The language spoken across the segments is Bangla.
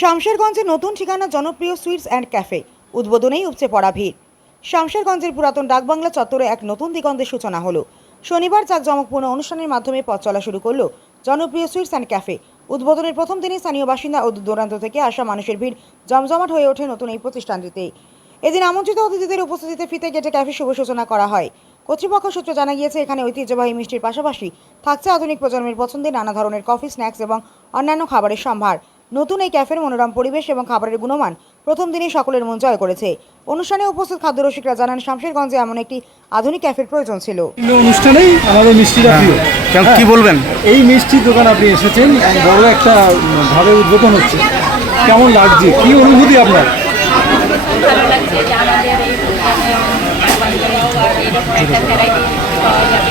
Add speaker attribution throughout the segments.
Speaker 1: শামশেরগঞ্জের নতুন ঠিকানা জনপ্রিয় সুইটস অ্যান্ড ক্যাফে। উদ্বোধনেই উপচে পড়া ভিড়। শামশেরগঞ্জের পুরাতন ডাকবাংলা চত্বরে এক নতুন দিগন্তের সূচনা হলো। শনিবার জাঁকজমকপূর্ণ অনুষ্ঠানের মাধ্যমে পথ চলা শুরু করল জনপ্রিয় সুইটস অ্যান্ড ক্যাফে। উদ্বোধনের প্রথম দিনই স্থানীয় বাসিন্দা ও দূর দূরান্ত থেকে আসা মানুষের ভিড় জমজমাট হয়ে ওঠে নতুন এই প্রতিষ্ঠানটিতে এদিন আমন্ত্রিত অতিথিদের উপস্থিতিতে ফিতে গেটে ক্যাফে শুভ সূচনা করা হয়। কর্তৃপক্ষ সূত্রে জানা গিয়েছে এখানে ঐতিহ্যবাহী মিষ্টির পাশাপাশি থাকছে আধুনিক প্রজন্মের পছন্দের নানা ধরনের কফি, স্ন্যাক্স এবং অন্যান্য খাবারের সম্ভার। নতুন এই ক্যাফের মনোরম পরিবেশ এবং খাবারের গুণমান প্রথম দিনই সকলের মন জয় করেছে। অনুষ্ঠানে উপস্থিত খাদ্যরসিকরা জানান শামশেরগঞ্জে এমন একটি আধুনিক ক্যাফের প্রয়োজন ছিল।
Speaker 2: অনুষ্ঠানেই আমাদের মিষ্টিটা প্রিয়।
Speaker 3: কি বলবেন?
Speaker 2: এই মিষ্টির দোকান আপনি এসেছেন বড় একটা ভাবে উদ্বোধন হচ্ছে। কেমন লাগছে? কি অনুভূতি আপনার?
Speaker 4: ভালো লাগছে যে আমাদের এই দোকানে এরকম একটা ভ্যারাইটি পাওয়া যাবে।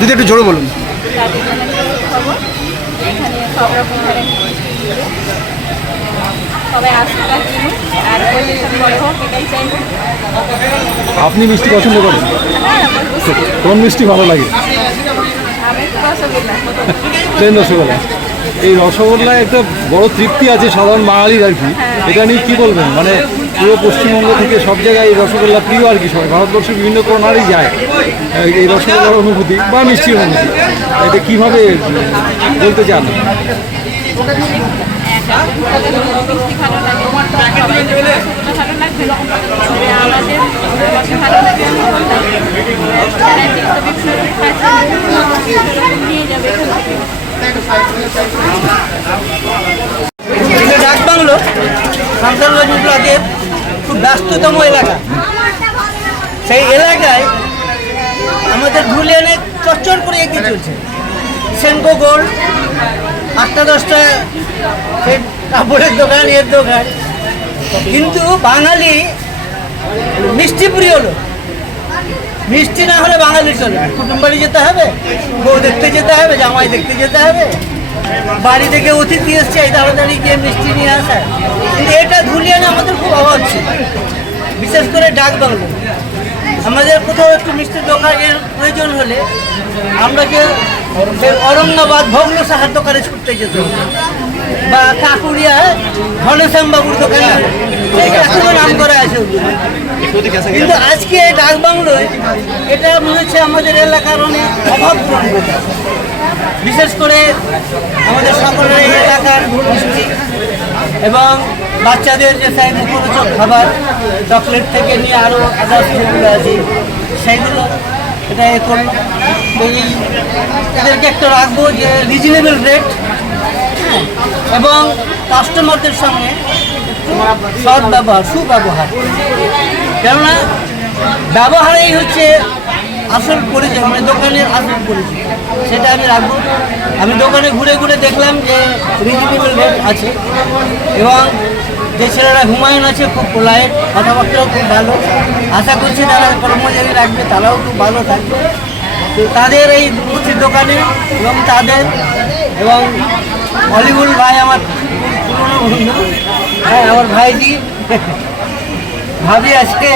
Speaker 3: যদি একটু জোরে বলুন।
Speaker 2: আপনি মিষ্টি পছন্দ করেন? কোন মিষ্টি ভালো লাগে? প্লেন রসগোল্লা। এই রসগোল্লায় একটা বড় তৃপ্তি আছে সাধারণ বাঙালির আর কি। এটা নিয়ে কী বলবেন? মানে পুরো পশ্চিমবঙ্গ থেকে সব জায়গায় এই রসগোল্লা প্রিয় আর কি সবাই। ভারতবর্ষের বিভিন্ন কোনারই যায়। এই রসগোল্লার অনুভূতি বা মিষ্টির অনুভূতি। এটা কীভাবে বলতে চান?
Speaker 5: ডাক ডাকবাংলো শামসারগঞ্জ ব্লকের ব্যস্ততম এলাকা। সেই এলাকায় আমাদের ধুলিয়ানে চচ্চর করে এগিয়ে চলছে। সেনকো গোল্ড আটটা, দশটা কাপড়ের দোকান এর দোকান। কিন্তু বাঙালি মিষ্টি প্রিয় লোক। মিষ্টি না হলে বাঙালি চলে না। কুটুম যেতে হবে, বউ দেখতে যেতে হবে, জামাই দেখতে যেতে হবে। বাড়ি থেকে অতিথি এসছে, এই তাড়াতাড়ি গিয়ে মিষ্টি নিয়ে আসা। কিন্তু এটা ধুলিয়ানে আমাদের খুব অভাব ছিল। বিশেষ করে ডাক বাংলো আমাদের কোথাও একটু মিষ্টির দোকানের প্রয়োজন হলে আমরা যে অরঙ্গাবাদ ভগ্ন সাহার দোকানে ছুটতে যেত বা কাকুরিয়া, ঘনশ্যাম বাবুর দোকানে। এখনও নাম করা আছে। কিন্তু আজকে ডাক বাংলোয় এটা মনে হচ্ছে আমাদের এলাকার অনেক অভাব পূরণ করছে বিশেষ করে আমাদের সকলের এলাকার মিষ্টি এবং বাচ্চাদের যে সাইড মুখরোচক খাবার চকলেট থেকে নিয়ে আরও আদার্স যেগুলো আছে, সেইগুলো এটা এ করল এই এদেরকে একটা রাখব যে রিজনেবল রেট এবং কাস্টমারদের সঙ্গে সৎ ব্যবহার সুব্যবহার। কেননা ব্যবহারেই হচ্ছে আসল পরিচয় মানে দোকানের আসল পরিচয়, সেটা আমি রাখব। আমি দোকানে ঘুরে ঘুরে দেখলাম যে রিজনেবল রেট আছে এবং যে ছেলেরা হুমায়ুন আছে, খুব পোলাইট কথাবার্তাও খুব ভালো। আশা করছি যারা কর্মচারী রাখবে, তারাও খুব ভালো থাকবে। তো তাদের এই মুচির দোকানে এবং তাদের এবং হলিউড ভাই আমার পুরনো বন্ধু। হ্যাঁ আমার ভাইজি। ভাবি আছে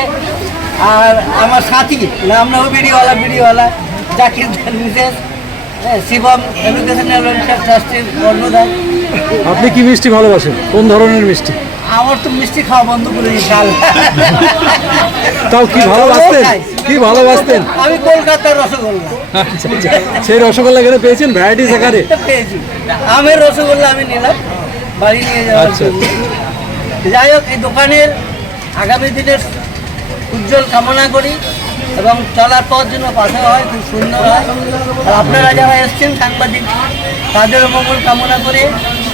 Speaker 5: আর আমার সাথী নাম নাও বিড়িওয়ালা বিড়িওয়ালা জাকির মিসেস হ্যাঁ, শিবম এডুকেশনাল ওয়েলফেয়ার ট্রাস্টের কর্ণধার
Speaker 2: আপনি কি মিষ্টি ভালোবাসেন? কোন ধরনের মিষ্টি?
Speaker 5: আমার তো মিষ্টি খাওয়া বন্ধ করে দিয়েছি কাল
Speaker 2: তাও কি ভালোবাসতেন কি ভালোবাসতেন
Speaker 5: আমি কলকাতার রসগোল্লা।
Speaker 2: আচ্ছা আচ্ছা। সেই রসগোল্লা এখানে পেয়েছেন? ভ্যারাইটিস আকারে
Speaker 5: এটা পেয়েছি। আমের রসগোল্লা আমি নিলাম বাড়ি নিয়ে যাওয়ার
Speaker 2: আচ্ছা।
Speaker 5: জন্য। যাই হোক এই দোকানের আগামী দিনের উজ্জ্বল কামনা করি এবং চলার পথ যেন পাশে হয় খুব সুন্দর হয়। আর আপনারা যারা এসছেন সাংবাদিক তাদের মঙ্গল কামনা করে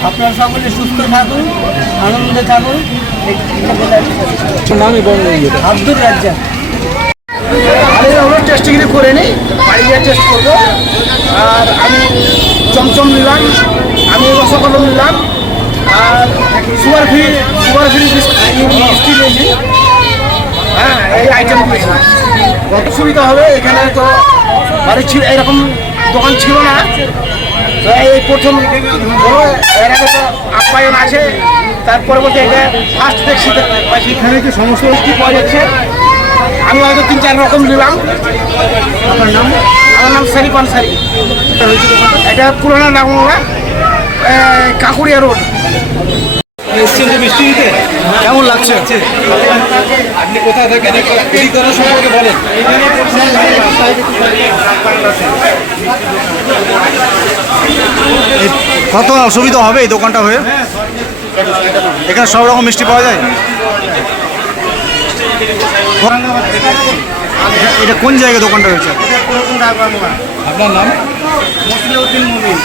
Speaker 5: আপনারা সকলে সুস্থ থাকুন আনন্দে থাকুন।
Speaker 2: হয়ে
Speaker 5: আব্দুর রাজ্জাক।
Speaker 3: আমি আমরা টেস্ট করে নিই। বাড়ি গিয়ে টেস্ট করব। আর আমি চমচম নিলাম। আমি রসগোল্লা নিলাম। আর সুগার ফ্রি সুগার ফ্রি মিষ্টি নিয়েছি। হ্যাঁ এই আইটেম নিয়েছি কত সুবিধা হবে এখানে তো ছিল এরকম দোকান ছিল না। তো এই প্রথম বড় এর আগে তো আপ্যায়ন আছে তারপরে বলতে এটা ফার্স্ট দেখছি।
Speaker 2: এখানে কি সমস্ত
Speaker 3: মিষ্টি পাওয়া যাচ্ছে? আমি হয়তো তিন চার রকম নিলাম।
Speaker 5: আপনার নাম?
Speaker 3: আমার নাম শরীফ আনসারি এটা পুরোনো ডাকবাংলা কাকুরিয়া রোড।
Speaker 2: এসছেন দিতে
Speaker 3: কেমন লাগছে?
Speaker 2: আপনি কোথায় থাকেন? এই করার সম্পর্কে বলেন।
Speaker 6: কত অসুবিধা হবে এই দোকানটা হয়ে? এখানে সব রকম মিষ্টি পাওয়া যায়? এটা- এটা কোন জায়গায় দোকানটা হয়েছে
Speaker 2: আপনার নাম?
Speaker 3: মসলিউদ্দিন মুবিন।